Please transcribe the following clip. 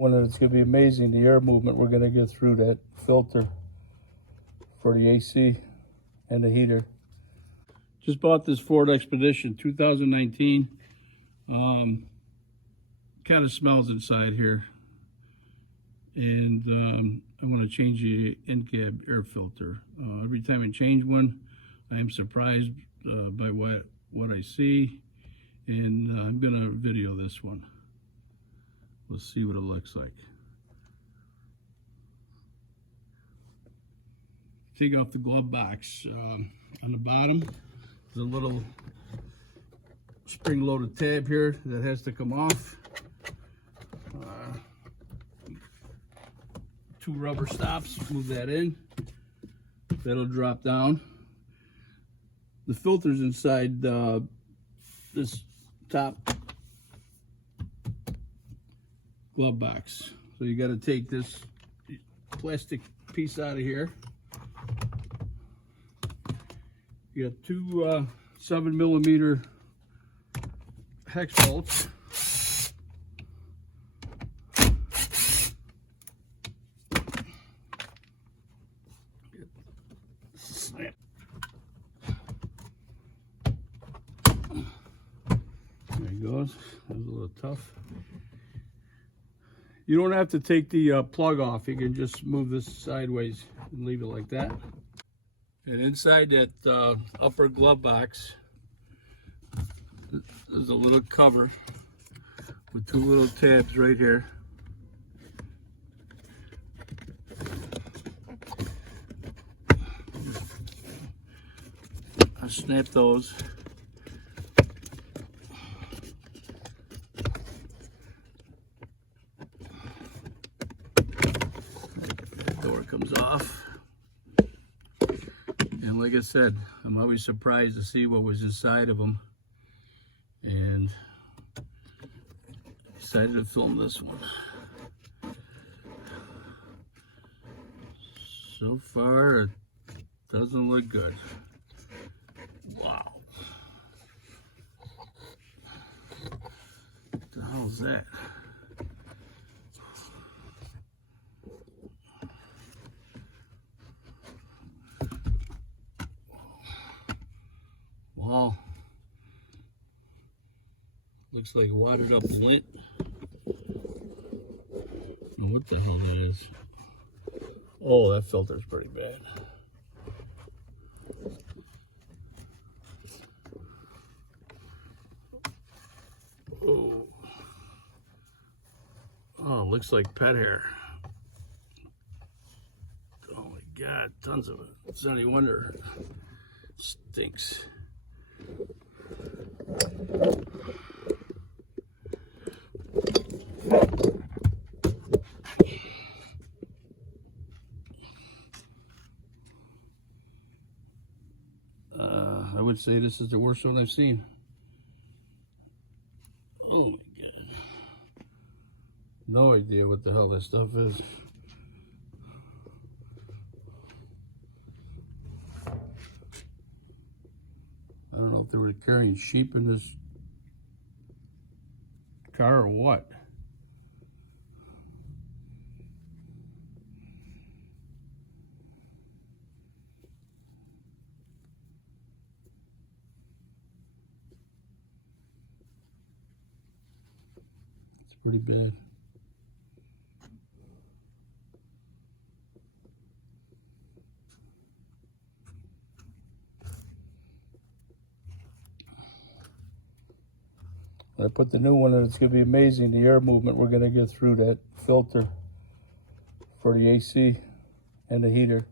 When it's going to be amazing, the air movement we're going to get through that filter for the AC and the heater. Just bought this Ford Expedition 2019. Kind of smells inside here, and I want to change the in-cab air filter. Every time I change one, I am surprised by what I see, and I'm going to video this one. Let's see what it looks like. Take off the glove box. On the bottom, there's a little spring-loaded tab here that has to come off. Two rubber stops, move that in. That'll drop down. The filter's inside this top glove box. So you got to take this plastic piece out of here. You got two 7mm hex bolts. Snap. There it goes. That was a little tough. You don't have to take the plug off. You can just move this sideways and leave it like that. And inside that upper glove box, there's a little cover with two little tabs right here. I snap those. Door comes off. And like I said, I'm always surprised to see what was inside of them. And I decided to film this one. So far, it doesn't look good. Wow. What the hell is that? Wow. Looks like watered up lint. I don't know what the hell that is. Oh, that filter's pretty bad. Oh. Oh, looks like pet hair. Oh my God, tons of it. It's not any wonder it stinks. I would say this is the worst one I've seen. Oh my God. No idea what the hell this stuff is. I don't know if they were carrying sheep in this car or what. It's pretty bad. I put the new one in, it's going to be amazing, the air movement we're going to get through that filter for the AC and the heater.